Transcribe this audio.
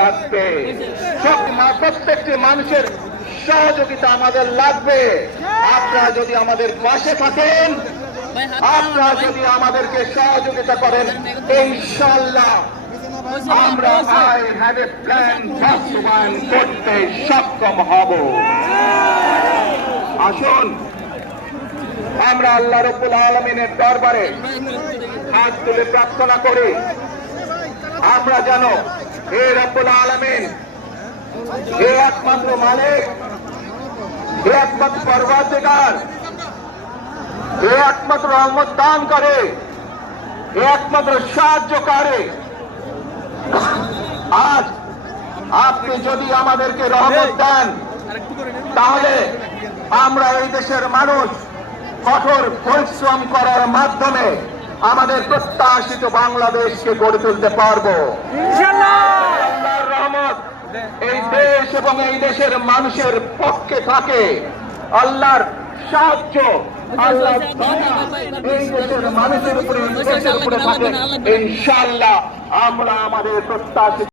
লাগবে, প্রত্যেকটি মানুষের সহযোগিতা আমাদের লাগবে। আপনারা যদি আমাদের পাশে থাকেন, আপনারা যদি আমাদেরকে সহযোগিতা করেন, ইনশাআল্লাহ আমরা আই হ্যাভ এ প্ল্যান বাস্তবায়ন করতে সক্ষম হব। আসুন আমরা আল্লাহ রাব্বুল আলামিনের দরবারে হাত তুলে প্রার্থনা করি, আমরা যেন হে রাব্বুল আলামিন, হে একমাত্র মালিক, হে একমাত্র পরওয়ারদিগার, হে একমাত্র রহমত দান করে, হে একমাত্র সাহায্যকারী, আজ আপনি যদি আমাদেরকে রহমত দেন, তাহলে আমরা এই দেশের মানুষ কঠোর পরিশ্রম করার মাধ্যমে আমাদের প্রত্যাশিত বাংলাদেশকে গড়ে তুলতে পারবো। আল্লাহর রহমত এই দেশ এবং এই দেশের মানুষের পক্ষে থাকে, আল্লাহর সাহায্য, আল্লাহর দয়া এই দেশের মানুষের উপরে, দেশের উপরে থাকে। ইনশাআল্লাহ আমরা আমাদের প্রত্যাশিত